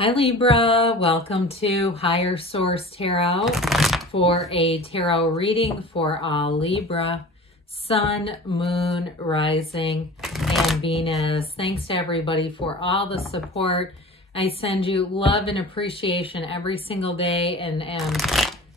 Hi Libra, welcome to Higher Source Tarot for a tarot reading for all Libra, Sun, Moon, Rising, and Venus. Thanks to everybody for all the support. I send you love and appreciation every single day and am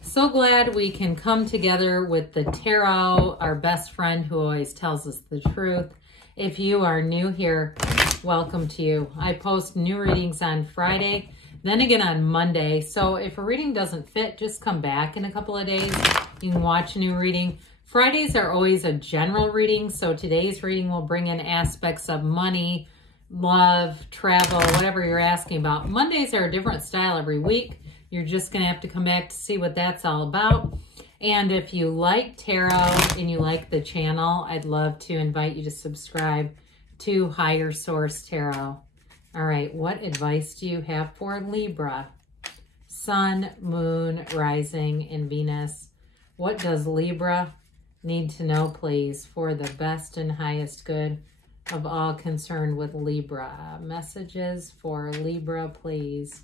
so glad we can come together with the tarot, our best friend who always tells us the truth. If you are new here, welcome to you. I post new readings on Friday, then again on Monday. So if a reading doesn't fit, just come back in a couple of days. You can watch a new reading. Fridays are always a general reading, so today's reading will bring in aspects of money, love, travel, whatever you're asking about. Mondays are a different style every week. You're just going to have to come back to see what that's all about. And if you like tarot and you like the channel, I'd love to invite you to subscribe to Higher Source Tarot. All right, what advice do you have for Libra? Sun, Moon, Rising, and Venus. What does Libra need to know, please, for the best and highest good of all concerned with Libra? Messages for Libra, please.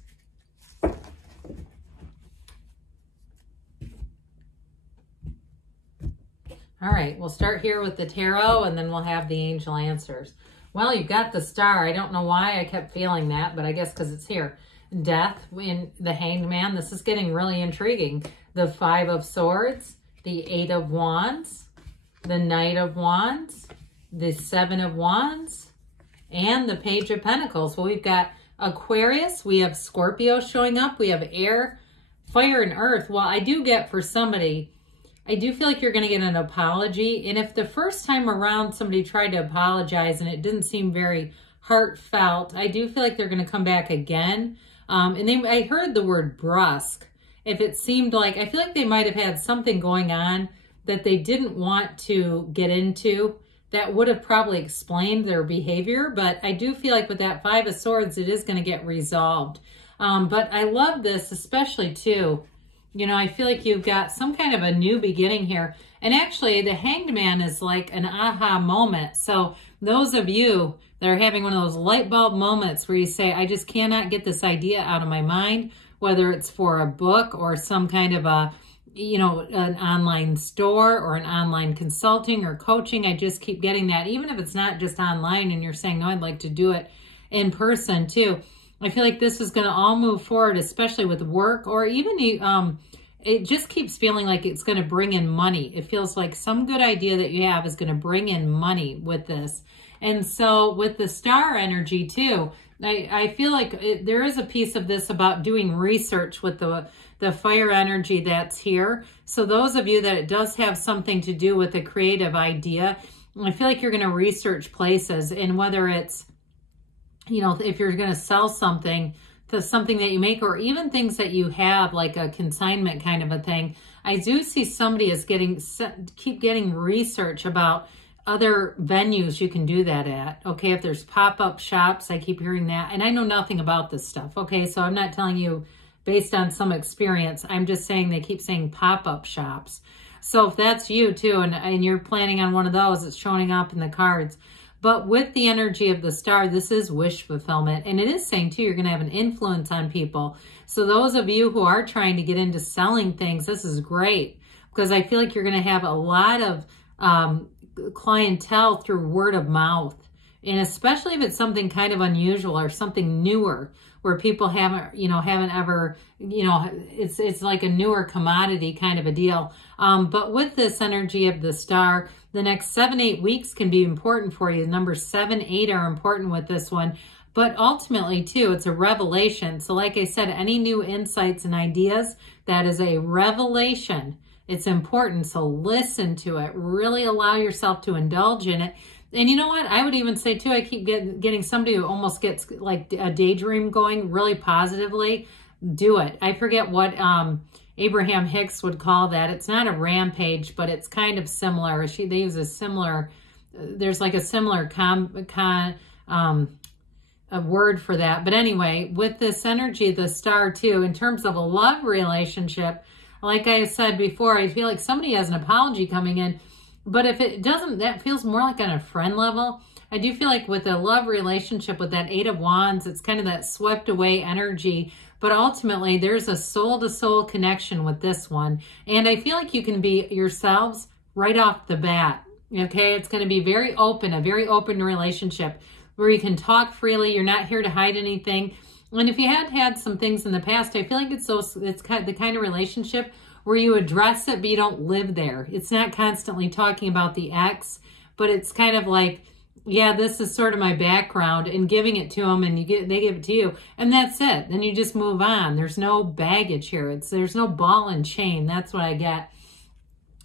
All right, we'll start here with the tarot and then we'll have the angel answers. Well, you've got the star. I don't know why I kept feeling that, but I guess because it's here. Death in the Hanged Man. This is getting really intriguing. The Five of Swords, the Eight of Wands, the Knight of Wands, the Seven of Wands, and the Page of Pentacles. Well, we've got Aquarius. We have Scorpio showing up. We have air, fire, and earth. Well, I do get for somebody, I do feel like you're going to get an apology. And if the first time around somebody tried to apologize and it didn't seem very heartfelt, I do feel like they're going to come back again. I heard the word brusque. If it seemed like, I feel like they might have had something going on that they didn't want to get into that would have probably explained their behavior. But I do feel like with that Five of Swords, it is going to get resolved. But I love this, especially too. You know, I feel like you've got some kind of a new beginning here. And actually, the Hanged Man is like an aha moment. So those of you that are having one of those light bulb moments where you say, I just cannot get this idea out of my mind, whether it's for a book or some kind of a, you know, an online store or an online consulting or coaching. I just keep getting that. Even if it's not just online and you're saying, no, I'd like to do it in person too. I feel like this is going to all move forward, especially with work or even it just keeps feeling like it's going to bring in money. It feels like some good idea that you have is going to bring in money with this. And so with the star energy too, I feel like there is a piece of this about doing research with the fire energy that's here. So those of you that it does have something to do with a creative idea, I feel like you're going to research places, and whether it's, you know, if you're going to sell something to something that you make, or even things that you have, like a consignment kind of a thing. I do see somebody is keep getting research about other venues you can do that at. Okay, if there's pop-up shops, I keep hearing that. And I know nothing about this stuff. Okay, so I'm not telling you based on some experience. I'm just saying they keep saying pop-up shops. So if that's you too, and you're planning on one of those, it's showing up in the cards. But with the energy of the star, this is wish fulfillment. And it is saying, too, you're going to have an influence on people. So those of you who are trying to get into selling things, this is great. Because I feel like you're going to have a lot of clientele through word of mouth. And especially if it's something kind of unusual or something newer, where people haven't ever, it's like a newer commodity kind of a deal. But with this energy of the star, the next 7-8 weeks can be important for you. Numbers 7, 8 are important with this one. But ultimately, too, it's a revelation. So like I said, any new insights and ideas, that is a revelation. It's important. So listen to it. Really allow yourself to indulge in it. And you know what? I would even say, too, I keep getting somebody who almost gets like a daydream going really positively. Do it. I forget what Abraham Hicks would call that. It's not a rampage, but it's kind of similar. They use a similar, there's like a similar a word for that. But anyway, with this energy, the star too, in terms of a love relationship, like I said before, I feel like somebody has an apology coming in. But if it doesn't, that feels more like on a friend level. I do feel like with a love relationship, with that Eight of Wands, it's kind of that swept away energy. But ultimately, there's a soul-to-soul connection with this one. And I feel like you can be yourselves right off the bat. Okay, it's going to be very open, a very open relationship where you can talk freely. You're not here to hide anything. And if you had some things in the past, I feel like it's kind of the kind of relationship where you address it, but you don't live there. It's not constantly talking about the ex, but it's kind of like, yeah, this is sort of my background, and giving it to them, and they give it to you, and that's it. Then you just move on. There's no baggage here. There's no ball and chain. That's what I get.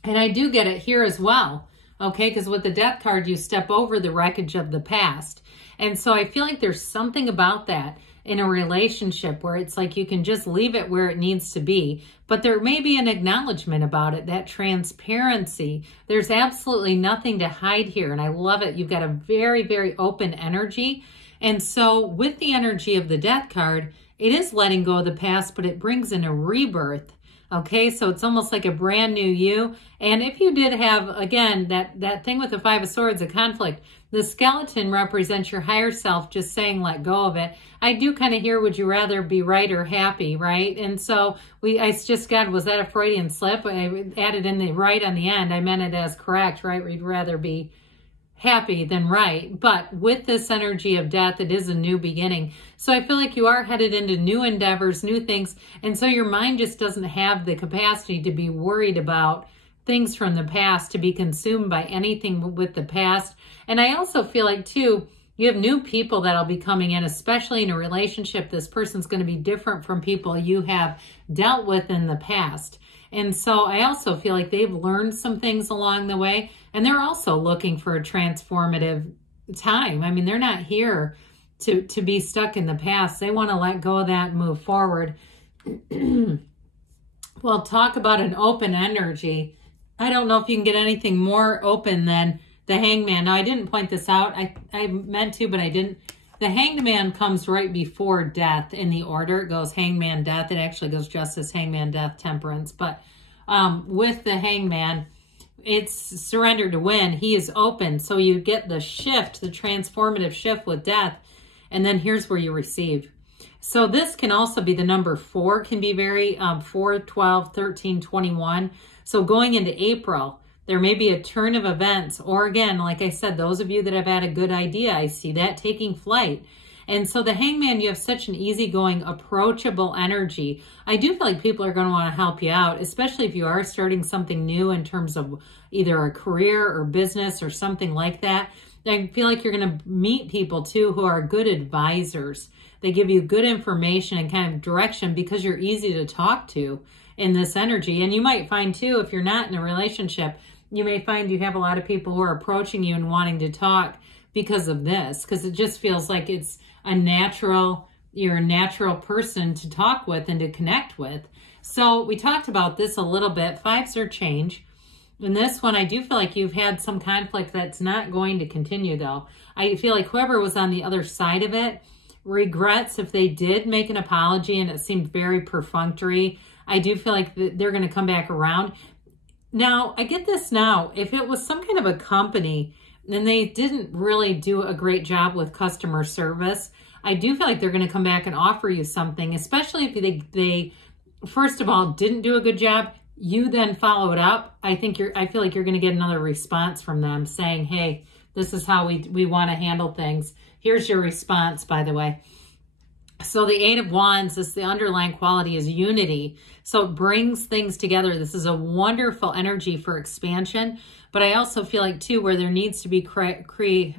And I do get it here as well. Okay, because with the Death card, you step over the wreckage of the past. And so I feel like there's something about that in a relationship where it's like you can just leave it where it needs to be. But there may be an acknowledgement about it, that transparency. There's absolutely nothing to hide here. And I love it. You've got a very, very open energy. And so with the energy of the Death card, it is letting go of the past, but it brings in a rebirth. Okay, so it's almost like a brand new you. And if you did have, again, that thing with the Five of Swords, a conflict, the skeleton represents your higher self just saying let go of it. I do kind of hear, would you rather be right or happy, right? And so I just got, was that a Freudian slip? I added in the right on the end. I meant it as correct, right? We'd rather be happy than right. But with this energy of death, it is a new beginning. So I feel like you are headed into new endeavors, new things. And so your mind just doesn't have the capacity to be worried about things from the past, to be consumed by anything with the past. And I also feel like too, you have new people that'll be coming in, especially in a relationship. This person's going to be different from people you have dealt with in the past. And so I also feel like they've learned some things along the way, and they're also looking for a transformative time. I mean, they're not here to be stuck in the past. They want to let go of that and move forward. Well, talk about an open energy. I don't know if you can get anything more open than the Hangman. Now, I didn't point this out. I meant to, but I didn't. The Hanged Man comes right before death in the order. It goes Hangman, death. It actually goes Justice, Hangman, death, temperance. But with the Hangman, it's surrender to win. He is open. So you get the shift, the transformative shift with death. And then here's where you receive. So this can also be the number 4, can be very 4, 12, 13, 21. So going into April, there may be a turn of events, or again, like I said, those of you that have had a good idea, I see that taking flight. And so the Hangman, you have such an easygoing, approachable energy. I do feel like people are going to want to help you out, especially if you are starting something new in terms of either a career or business or something like that. I feel like you're going to meet people too who are good advisors. They give you good information and kind of direction because you're easy to talk to in this energy. And you might find too, if you're not in a relationship, you may find you have a lot of people who are approaching you and wanting to talk because of this, because it just feels like it's a natural, you're a natural person to talk with and to connect with. So we talked about this a little bit. 5s are change. In this one, I do feel like you've had some conflict that's not going to continue though. I feel like whoever was on the other side of it regrets if they did make an apology and it seemed very perfunctory. I do feel like they're going to come back around. Now, I get this now. If it was some kind of a company and they didn't really do a great job with customer service, I do feel like they're going to come back and offer you something, especially if they first of all, didn't do a good job. You then follow it up. I feel like you're going to get another response from them saying, hey, this is how we want to handle things. Here's your response, by the way. So the 8 of Wands, the underlying quality is unity. So it brings things together. This is a wonderful energy for expansion. But I also feel like, too, where there needs to be corrective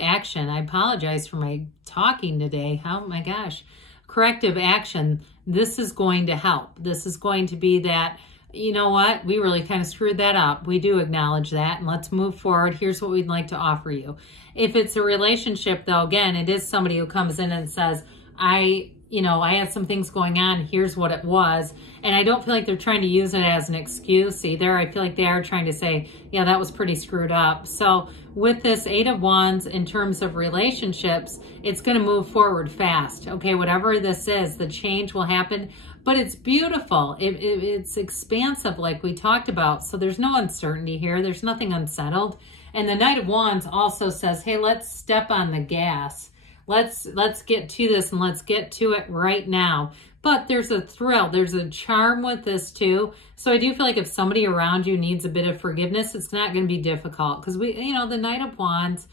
action. I apologize for my talking today. Oh, my gosh. Corrective action. This is going to help. This is going to be that, you know what? We really kind of screwed that up. We do acknowledge that. And let's move forward. Here's what we'd like to offer you. If it's a relationship, though, again, it is somebody who comes in and says, I had some things going on. Here's what it was. And I don't feel like they're trying to use it as an excuse either. I feel like they are trying to say, yeah, that was pretty screwed up. So with this 8 of Wands, in terms of relationships, it's going to move forward fast. Okay, whatever this is, the change will happen. But it's beautiful. It's expansive like we talked about. So there's no uncertainty here. There's nothing unsettled. And the Knight of Wands also says, hey, let's step on the gas. Let's get to this and let's get to it right now. But there's a thrill. There's a charm with this too. So I do feel like if somebody around you needs a bit of forgiveness, it's not going to be difficult because the Knight of Wands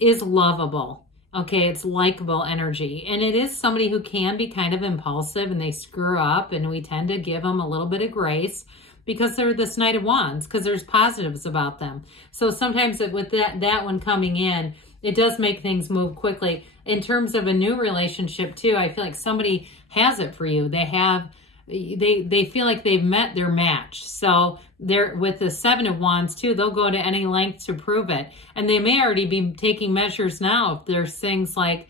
is lovable. Okay, it's likable energy. And it is somebody who can be kind of impulsive and they screw up, and we tend to give them a little bit of grace because they're this Knight of Wands, because there's positives about them. So sometimes with that one coming in, it does make things move quickly. In terms of a new relationship too, I feel like somebody has it for you. They feel like they've met their match. So they're with the Seven of Wands too, they'll go to any length to prove it. And they may already be taking measures now. If there's things like,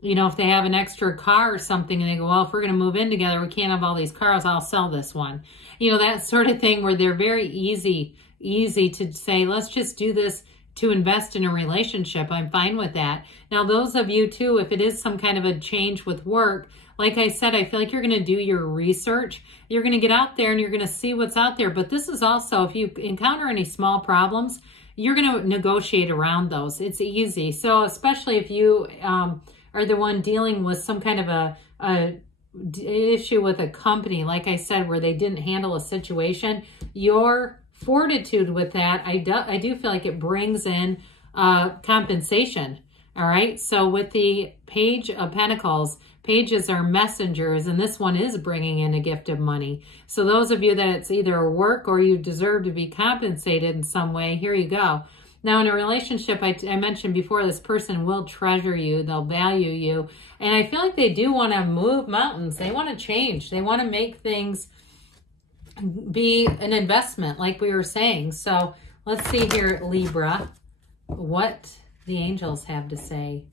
if they have an extra car or something and they go, well, if we're going to move in together, we can't have all these cars, I'll sell this one. That sort of thing where they're very easy to say, let's just do this to invest in a relationship. I'm fine with that. Now, those of you too, if it is some kind of a change with work, like I said, I feel like you're going to do your research. You're going to get out there and you're going to see what's out there. But this is also, if you encounter any small problems, you're going to negotiate around those. It's easy. So especially if you are the one dealing with some kind of a issue with a company, like I said, where they didn't handle a situation, your fortitude with that, I do feel like it brings in compensation. All right. So with the Page of Pentacles, pages are messengers, and this one is bringing in a gift of money. So those of you that it's either a work or you deserve to be compensated in some way, here you go. Now, in a relationship, I mentioned before, this person will treasure you. They'll value you. And I feel like they do want to move mountains. They want to change. They want to make things be an investment, like we were saying. So let's see here, Libra, what the angels have to say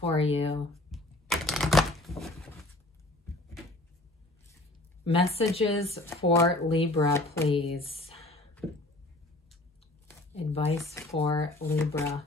for you. Messages for Libra, please. Advice for Libra.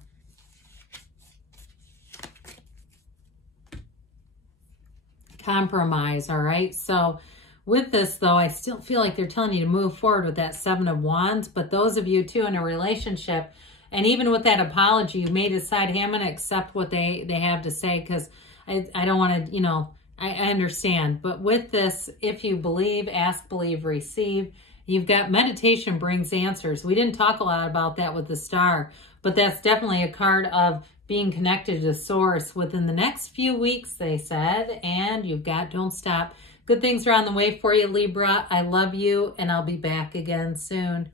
Compromise, all right? So with this, though, I still feel like they're telling you to move forward with that Seven of Wands. But those of you, too, in a relationship, and even with that apology, you may decide, hey, I'm going to accept what they have to say because I don't want to, I understand. But with this, if you believe, ask, believe, receive, you've got meditation brings answers. We didn't talk a lot about that with the Star, but that's definitely a card of being connected to Source within the next few weeks, they said. And you've got Don't Stop. Good things are on the way for you, Libra. I love you, and I'll be back again soon.